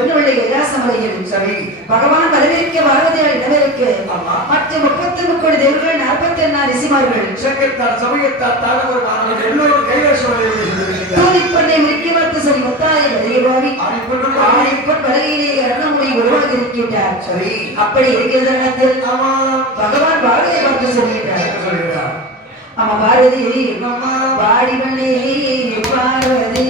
பொன்னுவள்ளி கைலாசமலையில் சரி பகவான் வரவேற்க பார்வதியால் இடவேற்க மற்ற 33 கோடி தேவர்கள் 48 ரிஷிமார்கள் சக்கரத்தார் சமயத்தார் தானவர் மாணவர்கள் எல்லோரும் கைலாசமலையில் தூதிப்பண்ணை முறுக்கி பார்த்து சொல்லி முத்தாயை வரையவாவி ஆணிப்பன் பலகையிலேயே அருணமுறை உருவாகி இருக்கின்றார். சரி அப்படி இருக்கிற நேரத்தில் பகவான் பார்வதியை பார்த்து சொல்லுகிறார். ஆமா பார்வதி பாடிவனே பார்வதி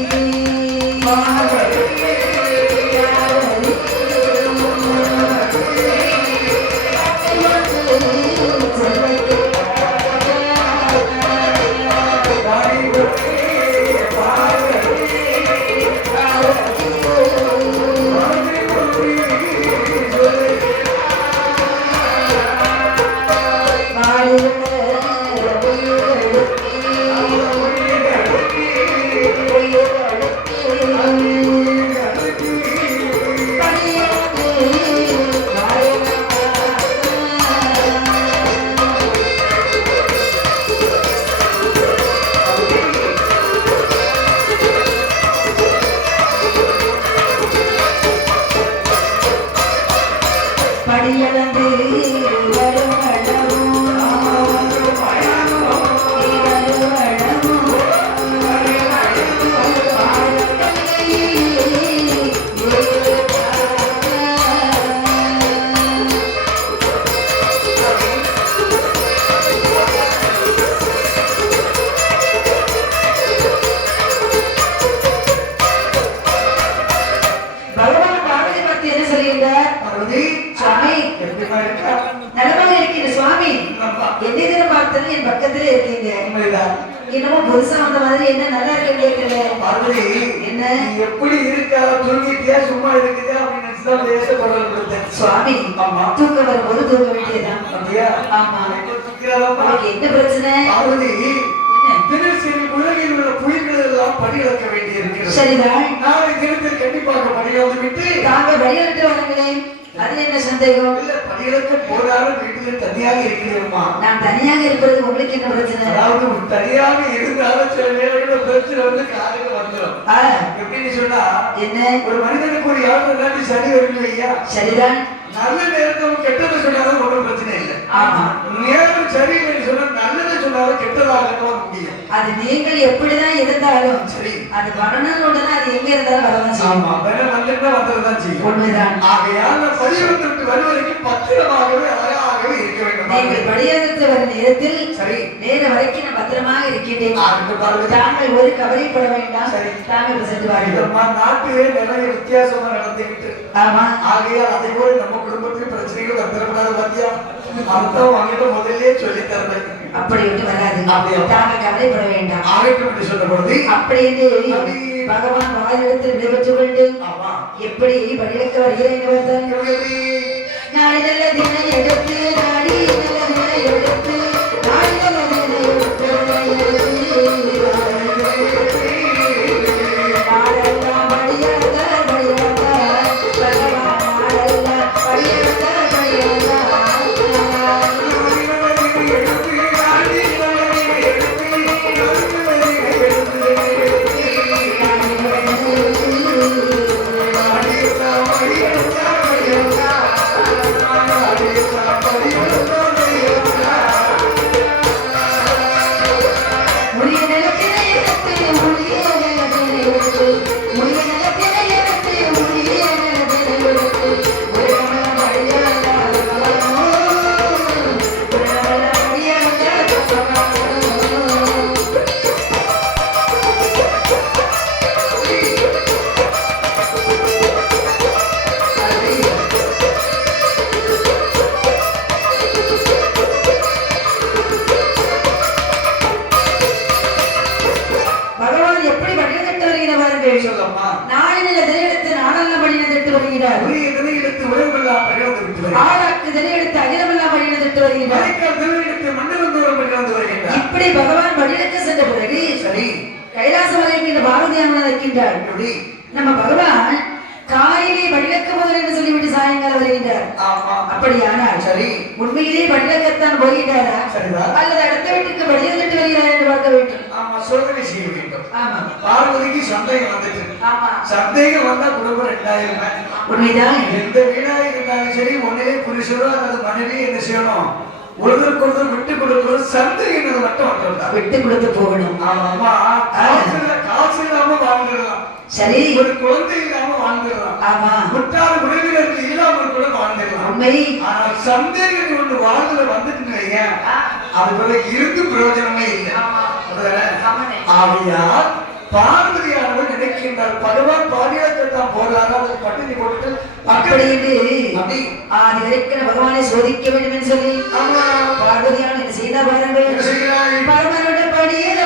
என் பக்கத்துல இருக்கீங்க. என்னமோ புதுசா வந்த மாதிரி என்ன நல்லா இருக்கீங்க. பார்வதி என்ன எப்படி இருக்கா தூங்கிட்டியா சும்மா இருக்குதா அப்படின்னு நினைச்சுதான் லேச குரல் கொடுத்தேன். சுவாமி தூக்க வரும்போது தூங்க வேண்டியதுதான். அப்படியா? ஆமா. என்ன பிரச்சனை? பார்வதி தினசரி உலகில் உள்ள புயல்கள் எல்லாம் படியிழக்க வேண்டி இருக்கிறது. சரிதான். நாளை தினத்தில் கண்டிப்பாக படியிழந்து விட்டு தாங்க படியிழந்து வாருங்களேன். அதுல என்ன சந்தேகம்? இல்ல படியிழக்க போதாலும் வீட்டில் தனியாக இருக்கிறேம்மா. நான் தனியாக இருப்பது உங்களுக்கு என்ன பிரச்சனை? அதாவது தனியாக இருந்தாலும் சில நேரங்களில் பிரச்சனை வந்து காலையில வந்துடும். எப்படின்னு சொன்னா என்ன ஒரு மனிதனுக்கு ஒரு யாரும் சனி வருது ஐயா. சரிதான். நல்ல நேரத்தை கெட்டதை சொன்னாலும் ஒன்றும் பிரச்சனை இல்லை. ஆமா நேரம் சரியில்லை சொன்னா நல்லதை சொன்னாலும் கெட்டதாக முடியும். அது நீங்கள் எப்படிதான் இருந்தாலும் சரி அது வரணும்னு அது எங்க இருந்தாலும் வரதான் செய்யும். ஆமா வேற வந்துட்டா வந்துதான் செய்யும். உண்மைதான். ஆகையால் படியிடத்திற்கு வருவதற்கும் பத்திரமாகவே அழகாகவே இருக்க வேண்டும். நீங்கள் படியிடத்தில் வரும் நேரத்தில் சரி நேர வரைக்கும் நான் பத்திரமாக இருக்கின்றேன். தாங்கள் ஒரு கவலைப்பட வேண்டாம். சரி தாங்கள் சென்று வாருங்கள். நாட்டிலே நிறைய வித்தியாசமா நடந்துகிட்டு. ஆமா ஆகையால் அதே போல நம்ம குடும்பத்தில் பிரச்சனைகள் வந்துடக்கூடாது. பாத்தியா அர்த்தம் வாங்கிட்டு முதல்ல சொல்லி தரேன். அப்படி விட்டு வராது. தாங்க கவலைப்பட வேண்டாம். ஆகட்டும் சொன்ன பொழுது அப்படி என்று பகவான் வாயிலிடத்தில் விடைபெற்றுக் கொண்டு எப்படி படியிழக்க வருகிறேன். நாளை நல்ல தினம் எடுத்து நாடி நல்ல தினம் எடுத்து நாளை நல்ல தினம் எடுத்து நாடெல்லாம் படியாத படியாத பகவான் நாடெல்லாம் படியாத படியாத இப்படி பகவான் படியிழக்க சென்ற பிறகு சரி கைலாசமலைக்கு பாரதியானவர் இருக்கின்றார். நம்ம பகவான் காலையிலே படியிழக்க போகிறார் என்று சொல்லிவிட்டு சாயங்காலம் வருகின்றார். அப்படியானால் சரி உண்மையிலே படியிழக்கத்தான் போகின்றாரா அல்லது அடுத்த வீட்டுக்கு படியிழந்துட்டு வருகிறார் என்று பார்க்க வேண்டும். பரிசோதனை செய்ய வேண்டும். ஆமா பார்வதிக்கு சந்தேகம் வந்துட்டு. ஆமா சந்தேகம் வந்தா குடும்பம் 2000. உண்மைதான். எந்த வீடா இருந்தாலும் சரி, ஒன்னே புருஷரோ அல்லது மனைவி என்ன செய்யணும், ஒருத்தருக்கு ஒருத்தர் விட்டு கொடுக்கணும். சந்தேகம் மட்டும் வந்துடலாம், விட்டு கொடுத்து போகணும். ஆமா, காசு இல்லாம வாழ்ந்துடலாம், சரி, ஒரு குழந்தை இல்லாம வாழ்ந்துடலாம், ஆமா, முட்டாள் உறவினருக்கு இல்லாமல் கூட வாழ்ந்துடலாம். உண்மை. ஆனால் சந்தேகம் ஒன்று வாழ்ந்துல வந்துட்டு அது போல இருந்து பிரயோஜனமே இல்லை. ஆகையால் பார்வதியானவர் நினைக்கின்றார், பகவான் பாரியாத்தான் போகிறாரா, அதை பட்டினி போட்டுட்டு அப்படி ஆதி இருக்கிற பகவானை சோதிக்க வேண்டும் என்று சொல்லி பார்வதியான என்ன செய்த பாருங்கள். பரமனுடைய படியில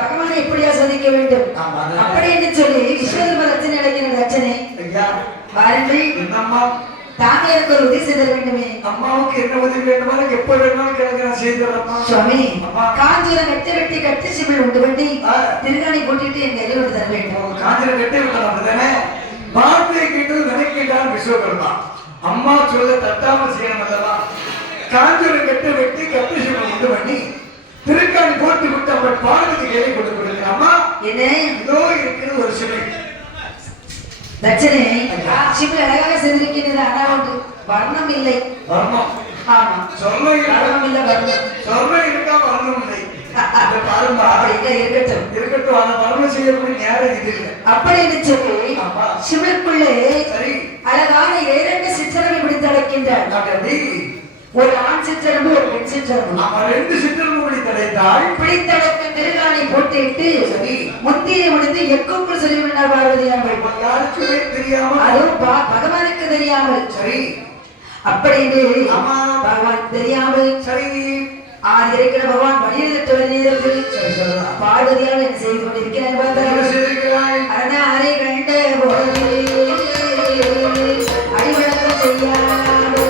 பகவானை எப்படியா சோதிக்க வேண்டும் அப்படி என்று சொல்லி விஸ்வதர்ம ரச்சனை அடைக்கிற ரச்சனை பாருங்கள். தாங்க எனக்கு ஒரு உதவி செய்த வேண்டுமே. அம்மாவுக்கு என்ன உதவி வேண்டுமா, எப்ப வேணுமாலும் கிடக்கிற செய்திடறமா சுவாமி. காஞ்சிரம் வெட்டி வெட்டி கட்டி சிமிழ் உண்டு பண்ணி திருகாணி போட்டுட்டு என் கையில் விட்டு தர வேண்டும். காஞ்சிரம் வெட்டி விட்டோம் அப்படித்தானே. வார்த்தையை கேட்டு நினைக்கின்றான் விஸ்வகர்மா. அம்மா சொல்ல தட்டாமல் செய்யணும் அல்லவா. காஞ்சிரம் கட்டு வெட்டி கட்டி சிமிழ் உண்டு பண்ணி திருக்காணி போட்டு விட்டு அவள் பார்வதி கையை கொண்டு கொடுக்கிறேன். அம்மா என்ன இதோ இருக்கிறது ஒரு சிலை தட்சணை. சிமிழ் அழகாக செய்திருக்கிறது, ஆனால் வர்ணம் இல்லை. வர்ணம் ஆமா, சொர்ணம் வர்ணம் இல்லை, வர்ணம் சொர்ணம் இருக்கா, வர்ணம் இல்லை. பாருமா இருக்கட்டும் இருக்கட்டும், அதை வர்ணம் செய்யக்கூடிய நேரம் இது இல்லை. அப்படின்னு சொல்லி சிமிழுக்குள்ளே சரி அழகான 2 சிற்றரவை பிடித்து அடைக்கின்றார். ஒரு ஆண் சிற்றரம்பு, ஒரு பெண் சிற்றரம்பு. அவன் 2 சிற்றரம்பு பிடித்தடைத்தாள். பிடித்தடைத்த திருகாணி போட்டுவிட்டு முத்தியை முடிந்து எக்குக்குள் சொல்லி விட்டார் பார்வதியார்கள். யாருக்குமே தெரியாமல், அதுவும் பகவானுக்கு தெரியாமல். சரி அப்படின்னு பகவான் தெரியாமல். சரி ஆதி இருக்கிற பகவான் வழியில் நேரத்தில் பார்வதியால் என்ன செய்து கொண்டிருக்கிறார் பார்த்தார். அரணாரை கண்ட போது அடிவழக்கம் செய்யாமல்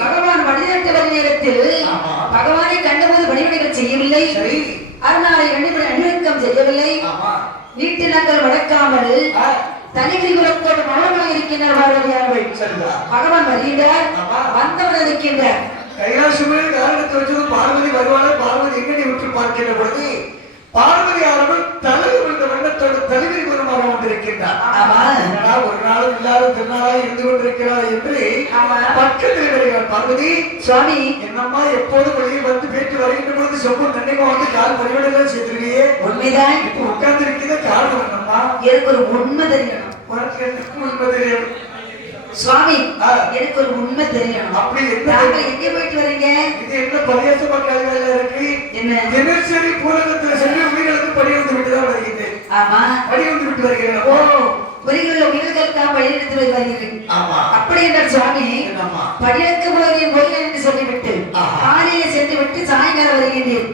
பகவான் வழிநடத்தி வரும் நேரத்தில் செய்யவில்லை. சரி. அதனால அணிவக்கம் செய்யவில்லை. ஆமா. வீட்டு நகர் வளர்க்காமல் தனிவிரி குலத்தோடு மௌனமாக இருக்கின்றார் பார்வதியானவள். பகவான் வருகின்றார். வந்தவர் இருக்கின்றார். கைலாசமே காரணத்தை வச்சது பார்வதி வருவாளே. பார்வதி எங்கனை விட்டு பார்க்கின்ற பொழுது பார்வதி ஆனவள் தலைவர் என்ற வண்ணத்தோடு தலைவிரி குலமாக கொண்டிருக்கின்றார். ஒரு நாளும் இல்லாத திருநாளாக இருந்து கொண்டிருக்கிறார் என்று பக்கத்தில் வருகிறார். பார்வதி சுவாமி என்னம்மா எப்போது வெளியே வந்து பேச்சு வருகின்ற பொழுது சொம்பு தண்ணிமா வந்து கால் பரிவடையெல்லாம் சேர்த்துருவியே. உண்மைதான். இப்ப உட்கார்ந்து இருக்கிறத காரணம் என்னம்மா? எனக்கு ஒரு உண்மை தெரியணும். உண்மை தெரியும் சுவாமி. எனக்கு ஒரு உண்மை தெரியணும். அப்படி எங்க போயிட்டு வரீங்க? இது என்ன பரியாச மக்கள் இருக்கு? என்ன தினசரி பூலகத்தில் சென்று உயிர்களுக்கு படி வந்து விட்டுதான் வருகிறேன். ஆமா, படி வந்து விட்டு வருகிறேன். ஓ, உயிர்களுள்ள உயிர்களுக்காக வழிநடத்தி வருகிறேன். அப்படி என்றால் சுவாமி படியக்க போகிறேன் கோயில் என்று சொல்லிவிட்டு காலையில சென்று விட்டு சாயங்காலம் வருகின்றேன்.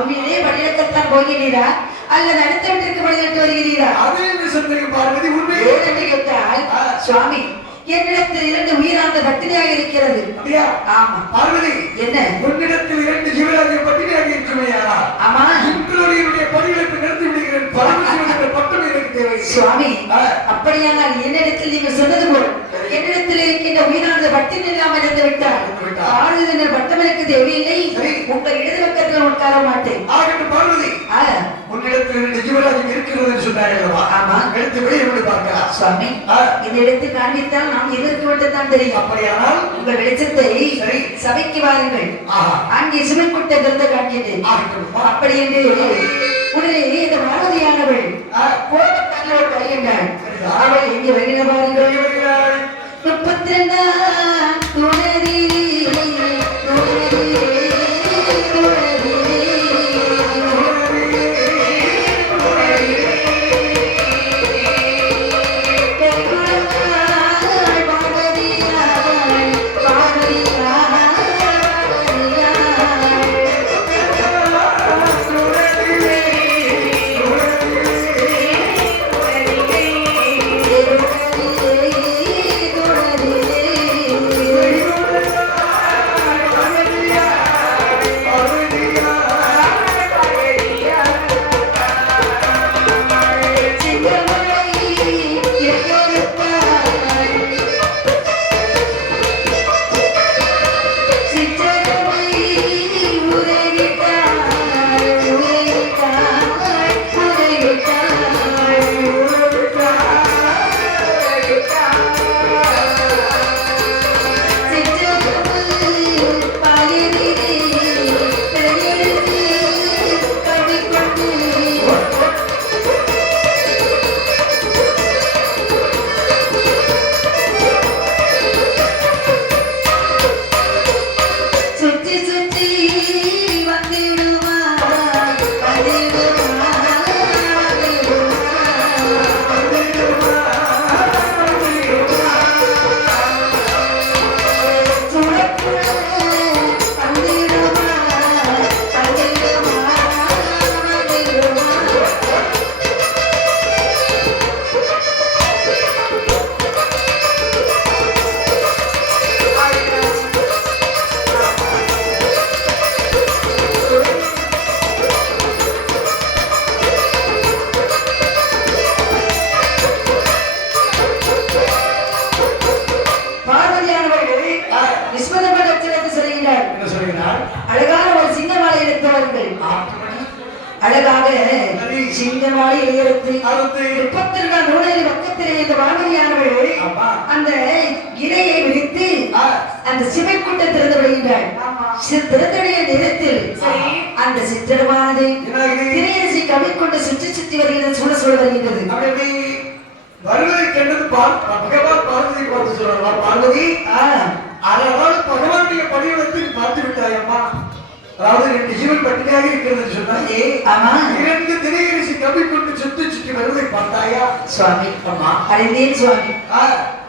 உண்மையிலே படியக்கத்தான் போகிறீரா அல்லது அடுத்த வீட்டிற்கு படிநட்டு வருகிறீரா? அது என்ன சொன்னீங்க பார்வதி? உண்மை என்று கேட்டால் சுவாமி என்னிடத்தில் 2 உயிரான பட்டினியாக இருக்கிறது. அப்படியா? ஆமா. பார்வதி என்ன உன்னிடத்தில் 2 ஜீவராஜ்ய பட்டினியாக இருக்குமையாரா? ஆமா. இன்றைய படிகளுக்கு நிறுத்தி விடுகிறேன். பரமசிவனுடைய பட்டம் எனக்கு தேவை. சுவாமி அப்படியானால் என்னிடத்தில் நீங்கள் சொன்னது போல் என்னிடத்தில் இருக்கின்ற உயிரானது பட்டினி இல்லாமல் இருந்து விட்டார். ஆறுதல் பட்டம் எனக்கு தேவையில்லை. உங்கள் இடது பக்கத்தில் உட்கார மாட்டேன். ஆகட்டும் பார்வதி. உன்னிடத்தில் 2 ஜீவராஜ்யம் இருக்கிறது சொன்னார்கள். ஆமா. எடுத்து வெளியே எப்படி பார்க்கலாம் சுவாமி? இந்த இடத்தை காண்பித்தால் நாம் எதற்கு விட்டுத்தான் தெரியும். அப்படியானால் உங்கள் வெளிச்சத்தை சபைக்கு வாருங்கள். அங்கே சிவன்குட்ட கிருந்த காண்கிறேன். அப்படி என்று உடனே இந்த பார்வதியானவள் கோபத்தால் வருகின்றாள். அவள் எங்கே வருகிற பாருங்கள். 32ஆம் துணரிலே அழகான ஒரு சிங்கமாலை எடுத்தவர்கள். அழகாக சிங்கமாலை எடுத்து 32 நூலில் பக்கத்திலே இந்த வானதியானவர்கள் அந்த இலையை விரித்து அந்த சிவைக்குட்டை திறந்து விடுகின்றாள். திறந்துடைய நேரத்தில் அந்த சித்திரமானது திரையரசி கவிக்கொண்டு சுற்றி சுற்றி வருகிறது, சூழ சூழ வருகின்றது. வருவதை கண்டது பகவான் பார்வதி பார்த்து சொல்றார். பார்வதி அதாவது பகவானுடைய பணியிடத்தில் பார்த்து விட்டாயம்மா. அதாவது 2 ஜீவன் பட்டினியாக இருக்கிறது சொன்னாயே. ஆமா. 2 திரையரசி கவி கொண்டு சுற்றி சுற்றி வருவதை பார்த்தாயா? சுவாமி அம்மா அறிந்தேன் சுவாமி.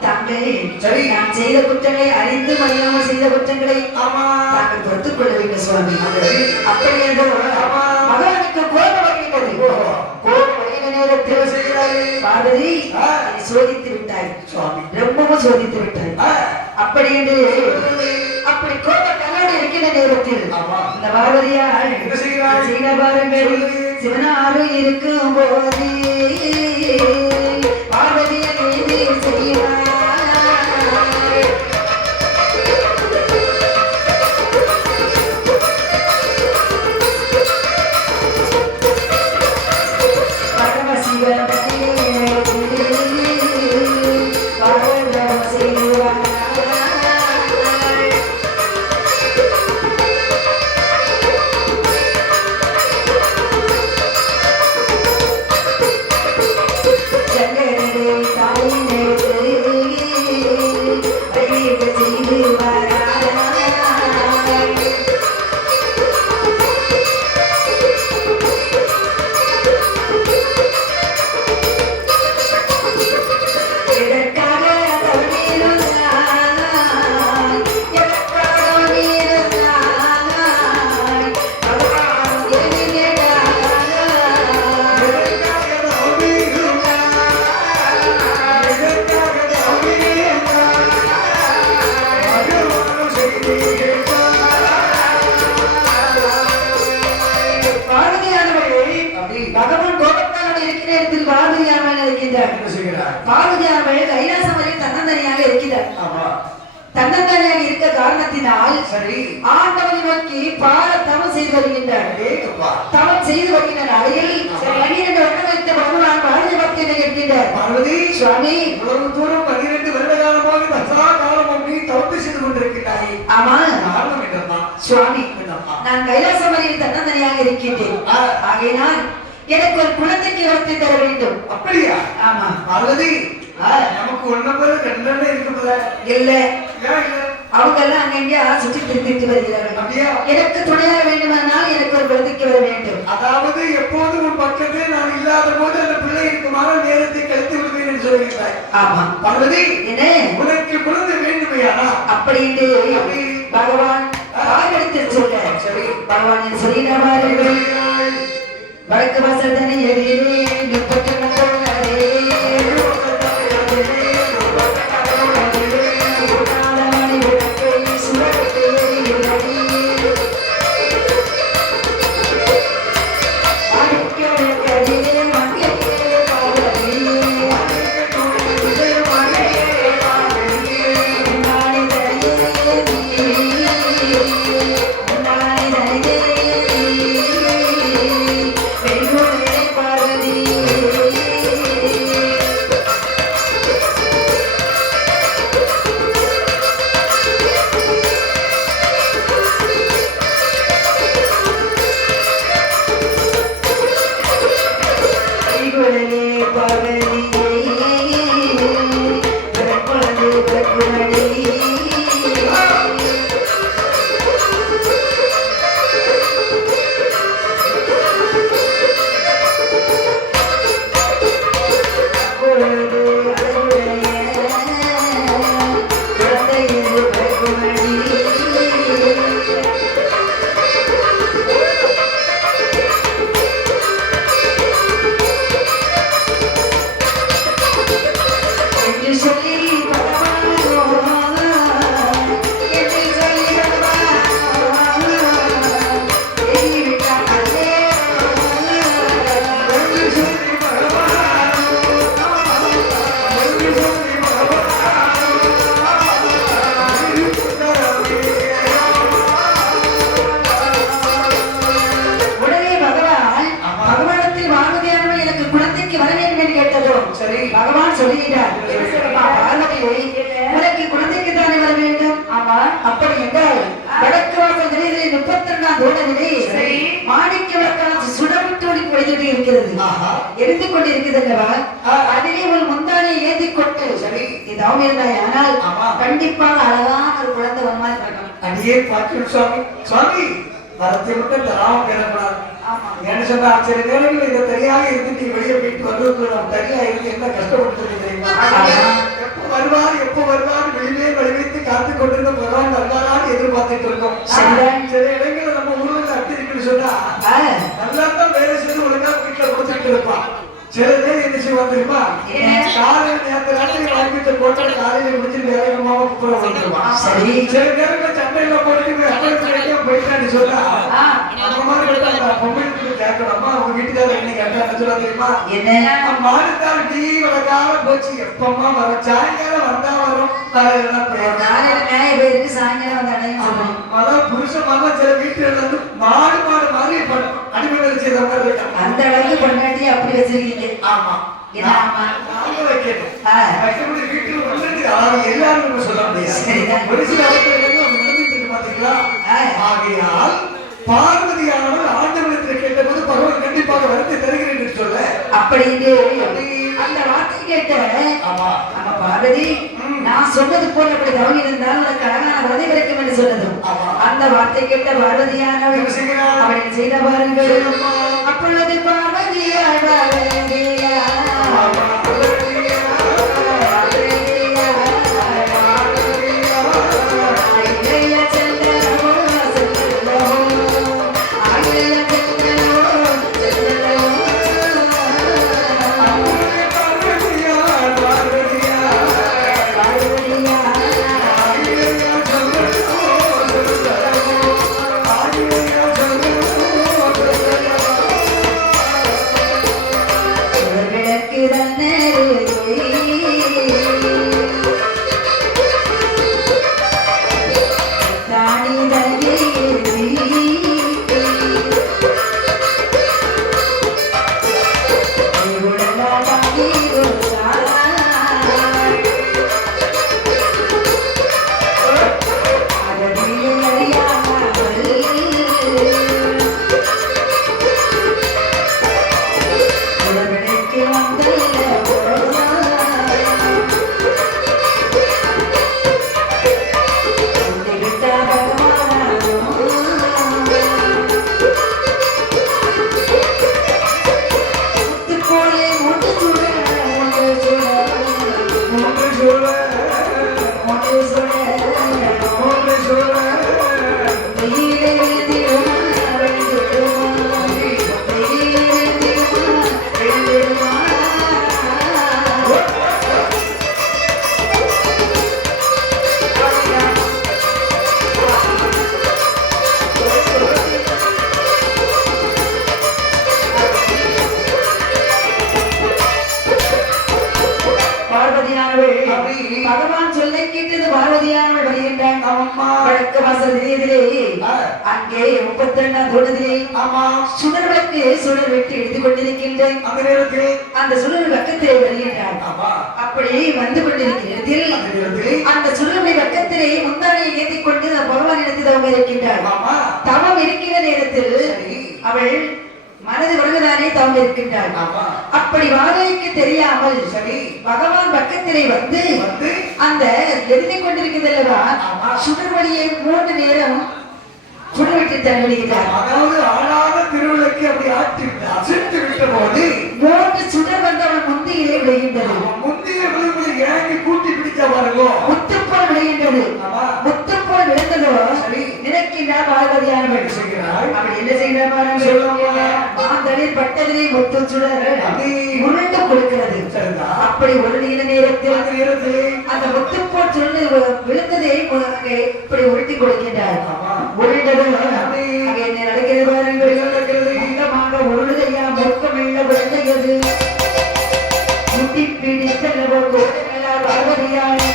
தாங்கள் சரி நான் செய்த குற்றங்களை அறிந்து அறியாமல் செய்த குற்றங்களை தாங்கள் பொறுத்துக் கொள்ள வேண்டும் சுவாமி. அப்படி என்று மகனுக்கு கோபம் வருகின்றது. கோபம் வருகின்ற நேரத்தில் பார்வதி சோதித்து விட்டாய் சுவாமி, ரொம்பவும் சோதித்து விட்டாய். அப்படி என்று அப்படி கோபத்தால் பகவானோடு இருக்கிற நேரத்தில் ஆமா. இந்த பார்வதியால் என்ன செய்கிறாள்? செய்த பாருங்கள். சிவனாரு இருக்கும் போது பார்வதியை ஏது செய்வார். பார்வதியானவள் கைலாசமலையில் தன்னந்தனியாக இருக்கிறார். தன்னந்தனியாக இருக்க காரணத்தினால் சரி ஆண்டவனை நோக்கி பார தவம் செய்து வருகின்றார். தவம் செய்து வருகின்ற நாளையில் 12 வருடம் வைத்த பகவான் பாரதி பக்தியை கேட்கின்றார். பார்வதி சுவாமி இவ்வளவு தூரம் 12 வருட காலமாக தசா காலமும் நீ தவத்து செய்து கொண்டிருக்கிறாய். ஆமா காரணம் என்னம்மா? சுவாமி நான் கைலாசமலையில் தன்னந்தனியாக இருக்கின்றேன். ஆகையினால் எனக்கு ஒரு குலத்துக்கு வளர்த்து தர வேண்டும். அப்படியா? ஆமா பார்வதி நமக்கு ஒண்ணு போல கண்டனே இருக்குதுல. இல்ல ஏன் இல்ல? அவங்க எல்லாம் அங்கங்க சுற்றி திருப்பிட்டு வருகிறார்கள். அப்படியா? எனக்கு துணையாக வேண்டுமானால் எனக்கு ஒரு குலத்துக்கு வர வேண்டும். அதாவது எப்போது உன் பக்கத்தில் நான் இல்லாத போது அந்த பிள்ளை இருக்குமான நேரத்தை கழித்து விடுவேன் என்று சொல்கிறாய். ஆமா பார்வதி என்ன உனக்கு குழந்தை வேண்டுமையானா அப்படின்ட்டு பகவான் ஆரம்பித்து சொல்ல. சரி பகவான் சொல்லின மாதிரி வடக்கு வாசல் எதிரே 39 பகவான் சொல்லுகிறார் உனக்கு குழந்தைக்கு தானே வர வேண்டும். ஆமா அப்படி என்றால் வடக்கு வாசல் நிலையிலே 32ஆம் தோடனிலே மாணிக்க விளக்கான சுடமுற்றோடி பொழுது இருக்கிறது, எரிந்து கொண்டிருக்கிறது அல்லவா? அதிலே ஒரு முந்தானை ஏந்தி கொண்டு சரி இதாவும் இருந்தாய். ஆனால் கண்டிப்பாக அழகான ஒரு குழந்தை வருமா இருக்கணும். அடியே பாக்கியம் சுவாமி. சுவாமி வரத்தை மட்டும் தராம பெறப்படாது. என்ன சொன்னா சரி நேரங்கள் இதை தனியாக இருந்து நீ வெளியே போயிட்டு வருவதற்கு நாம் தனியா இருந்து என்ன கஷ்டப்பட்டு தெரியுமா? எப்ப வருவார் வெளியே வடிவைத்து காத்து கொண்டிருந்த பகவான் வருவாரான்னு எதிர்பார்த்துட்டு இருக்கோம். சில இடங்கள்ல நம்ம ஊர்ல அப்படி இருக்குன்னு சொன்னா நல்லா தான் வேலை செய்து ஒழுங்கா வீட்டுல கொடுத்துட்டு இருப்பான். சில பேர் என்ன செய்வாங்க தெரியுமா? காலையில் நேரத்து ராத்திரி வாங்கிட்டு போட்டு காலையில முடிச்சு வேகமாக குப்புற வந்துருவான். சரி சில நேரங்கள் சண்டை சட்டையில போட்டுட்டு அப்படி போயிட்டான்னு சொன்னா ஆ, அந்த மாதிரி பொம்பளைக்கு கேட்கணுமா உங்க வீட்டுக்காரர் என்ன கேட்டான்னு சொல்ல தெரியுமா? என்ன மாடுத்தால் டீ வளர்க்காம போச்சு எப்பமா வரும் சாயங்காலம் வந்தா வரும் காலையில போயிடும். காலையில மேய போயிருக்கு சாயங்காலம் வந்து அடையும் சொல்றேன். அதான் புருஷன் மாமா சில வீட்டுல வந்து மாடு மாதிரி அடிமை வச்சத மாதிரி இருக்காங்க. அந்த அளவுக்கு பொண்டாட்டி அப்படி வச்சிருக்கீங்க. ஆமா என்ன ஆமா? நாங்க வைக்கணும். ஆ, வைக்கக்கூடிய வீட்டுல வந்துட்டு அதாவது எல்லாரும் நம்ம சொல்ல முடியாது. சரிதான். ஒரு சில இடத்துல நடந்துட்டு இருக்கு பாத்தீங்களா? ஆ. ஆகையால் பார்வதியானவள் ஆண்டவனத்தில் கேட்டபோது பகவான் கண்டிப்பாக வரத்தை தருகிறேன் என்று சொல்ல அப்படின்னு அந்த வார்த்தை கேட்ட ஆமா நம்ம பார்வதி நான் சொன்னது போல அப்படி கவனி இருந்தால் உனக்கு அழகான வரதை கிடைக்கும் என்று சொன்னதும் ஆமா. அந்த வார்த்தை கேட்ட பார்வதியானவள் என்ன செய்கிறாள்? அவள் செய்த பாருங்கள். அப்பொழுது பார்வதியாள் பார்வதியா பகவான் சொல்லை கேட்டது பார்வதியானவள் வருகின்றான். வழக்கு வாசல் நிலையத்திலே அங்கே 32ஆம் தோட்டத்திலே சுடர் விளக்கு சுடர் வெட்டி எடுத்துக் கொண்டிருக்கின்றேன். அந்த நேரத்தில் அந்த சுடர் பக்கத்திலே வருகின்றான். அப்படி வந்து கொண்டிருக்கிற அந்த சுடருடைய பக்கத்திலே முந்தானையை ஏற்றிக் கொண்டு பகவான் இடத்தில் அவங்க இருக்கின்றார். தவம் இருக்கிற நேரத்தில் அவள் மனது வருவதானே தவம் இருக்கின்றாள். அப்படி வாழைக்கு தெரியாமல் பகவான் பக்கத்திலே வந்து அந்த எழுதிக் கொண்டிருக்கிறதல்லவா சுடர் வழியை 3 நேரம் சுடவிட்டு தள்ளிவிடுகிறார். அதாவது ஆளாத திருவிளக்கு அப்படி ஆட்டி அசைத்து விட்ட போது 3 சுடர் வந்து அவள் முந்தியிலே விழுகின்றது. முந்திய விழுந்து இறங்கி கூட்டி பிடிச்ச பாருங்க முத்துப்போல் விழுகின்றது. முத்துப்போல் விழுந்ததோ நினைக்கின்றார் பார்வதியானவள். அவள் என்ன செய்கிறார் பாருங்கள். மாந்தளிர் பட்டதிலே முத்து சுடர் உருண்டு கொடுக்கிறது. அப்படி உருளின நேரத்தில் அந்த முத்துப்போல் சுடர் விழுந்ததை இப்படி உருட்டி கொடுக்கின்றார். உருண்டதும் அங்கே என்ன நடக்கிறது பாருங்கள். மொத்தமாக உருளுதையா மொத்தமில்ல விழுந்தது முட்டி பிடித்தல்லவோ கோடலா பார்வதியாள்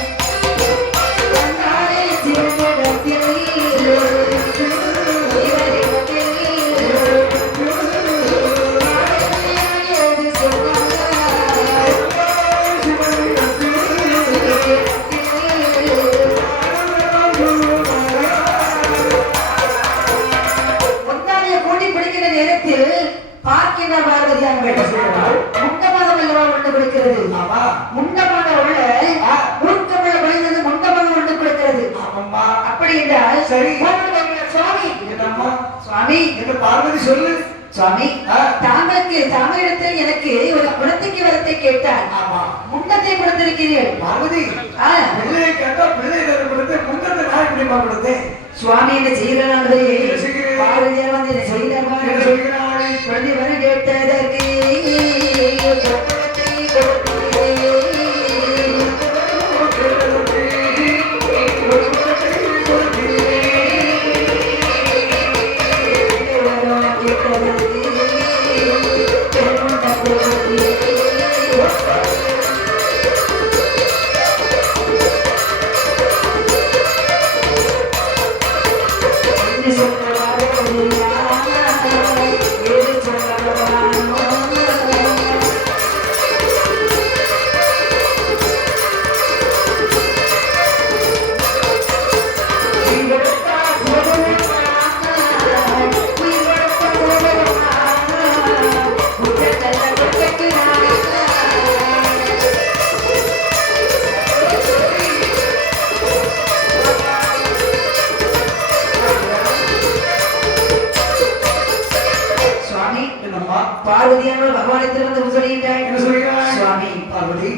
பார்க்கின்ற பார்வதியானவள் முண்டமாக அல்லவா உண்டு கொடுக்கிறது. முண்டமாக உள்ள மூர்க்கமுள்ள பயந்தது முண்டமாக உண்டு கொடுக்கிறது. அப்படி என்றால் சுவாமி சுவாமி என்ன பார்வதி சொல்லு சுவாமி தாங்களுக்கு தாங்களிடத்தில் எனக்கு ஒரு குணத்துக்கு வரத்தை கேட்டால் முண்டத்தை கொடுத்திருக்கிறீர்கள். பார்வதி பிள்ளையை கேட்டா பிள்ளை கொடுத்து முண்டத்தை நான் எப்படிமா கொடுத்தேன். சுவாமி என்ன செய்கிறார்கள் பார்வதியார் வந்து என்ன செய்கிறார்கள். குழந்தை வர கேட்டதற்கு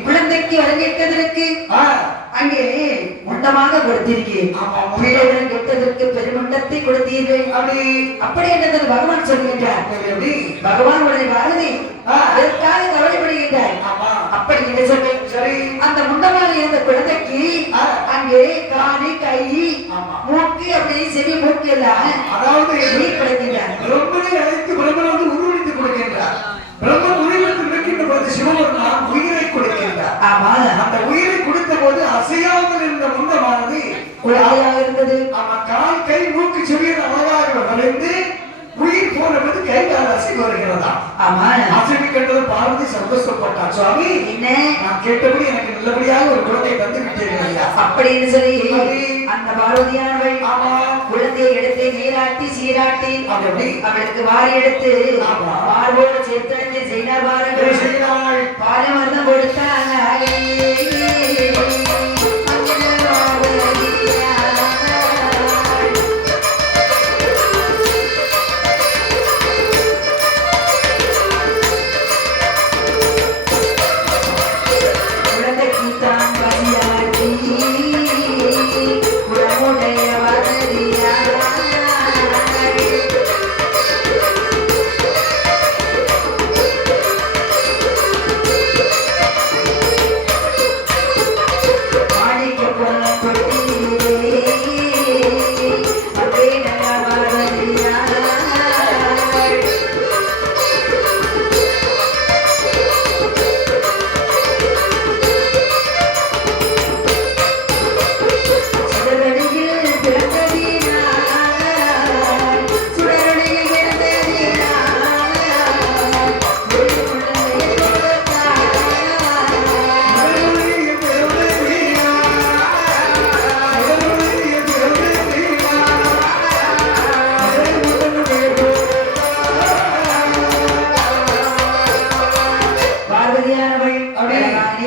குழந்தைக்கு வரவேற்றதற்கு அங்கே முண்டமாக கொடுத்திருக்கேன். பிள்ளைகள் கெட்டதற்கு பெருமுண்டத்தை கொடுத்தீர்கள். அப்படி என்றது பகவான் சொல்கின்றார். பகவான் உடனே பாரதி அதற்காக கவலைப்படுகின்றார். அப்படி என்று சொல்லி அந்த முண்டமாக இருந்த குழந்தைக்கு அங்கே காணி கை மூக்கு அப்படி செவி மூக்கு எல்லாம் அதாவது படைக்கின்றார். பிரம்மனை அழைத்து பிரம்மன் வந்து உருவெடுத்து கொடுக்கின்றார். பிரம்மன் உருவெடுத்து இருக்கின்ற போது சிவபெருமான் உயிரை கொடுக்கின்றார். ஆமா, அந்த உயிரை கொடுத்த போது அசையாமல் இருந்த முண்டமானது குழந்தையாக இருந்தது. ஆமா, கால் கை மூக்கு செவியில் அழகாக வளைந்து உயிர் போனபோது கை கால் அசைவு வருகிறதா. ஆமா, அசைவு கண்டது பார்வதி சந்தோஷப்பட்டார். சுவாமி, என்ன நான் கேட்டபடி எனக்கு நல்லபடியாக ஒரு குழந்தை தந்து விட்டீர்கள் ஐயா. அப்படின்னு சொல்லி அந்த பார்வதியானவள் ஆமா குழந்தையை எடுத்து நீராட்டி சீராட்டி அப்படி அவளுக்கு வாரி எடுத்து பார்வோடு சேர்த்து செய்தார். பாருங்கள், பாலமர்தம் கொடுத்தாங்க.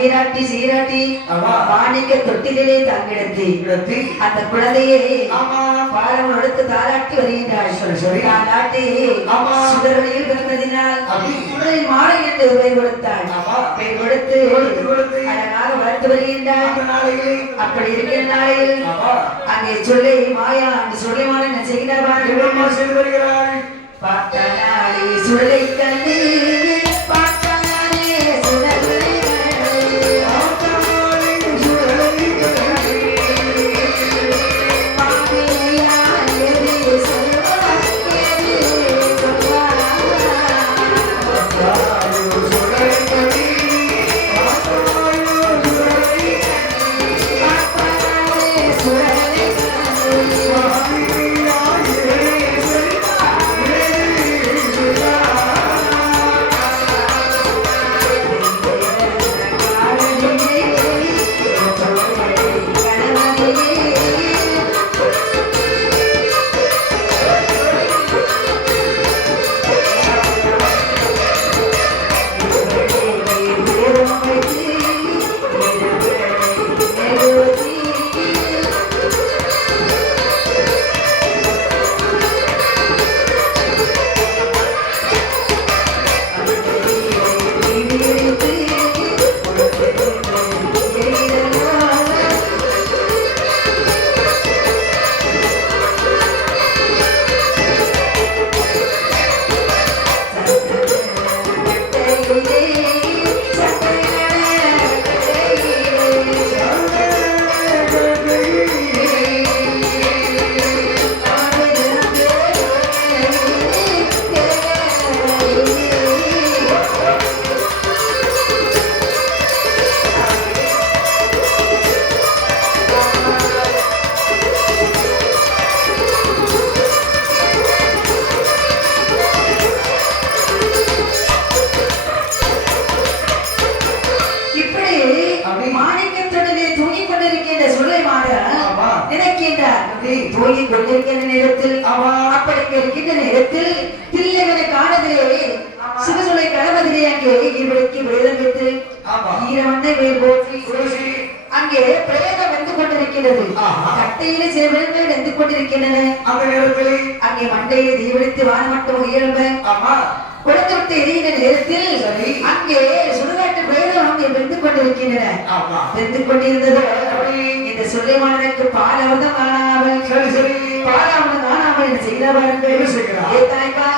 நீராட்டி சீராட்டி மாணிக்க தொட்டிலே தங்கிடத்தி அந்த குழந்தையை பாலம் எடுத்து தாராட்டி வருகின்றாள். தாராட்டி சுடரொளியில் பிறந்ததினால் முதலில் மாலை என்று பெயர் கொடுத்தாள். பெயர் கொடுத்து அழகாக வளர்த்து வருகின்றாள். அப்படி இருக்கிற நாளில் அங்கே சொல்லை மாயா அங்கு சொல்லைமான என்ன செய்கிறார். பார்த்த நாளை சுடலை கண்ணி தூங்கிக் கொண்டிருக்கின்ற நேரத்தில் அப்படி இருக்கின்ற நேரத்தில் தில்லைவனை காணதிலே சிவசுலை கணவதிலே அங்கே இவருக்கு பிரேதம் வைத்து ஈரவண்ணை வேல் போற்றி அங்கே பிரேதம் வந்து கொண்டிருக்கிறது. கட்டையிலே சில விலங்குகள் வந்து கொண்டிருக்கின்றன. அந்த நேரத்தில் அங்கே மண்டையிலே தீவிரித்து வானமட்டம் உயர்ம்ப குளத்தை விட்டு எரிகிற நேரத்தில் சரி. அங்கே சுடுகாட்டு பயிரும் அங்கே வெந்து கொண்டிருக்கின்றன. ஆமா. வெந்து கொண்டிருந்தது இந்த சுலைமானுக்கு பால் அவர்தம் காணாமல் சரி சரி பால் அவர்தம் காணாமல் என்ன செய்தார்கள்? என்ன செய்கிறார்? ஏ தாய்ப்பா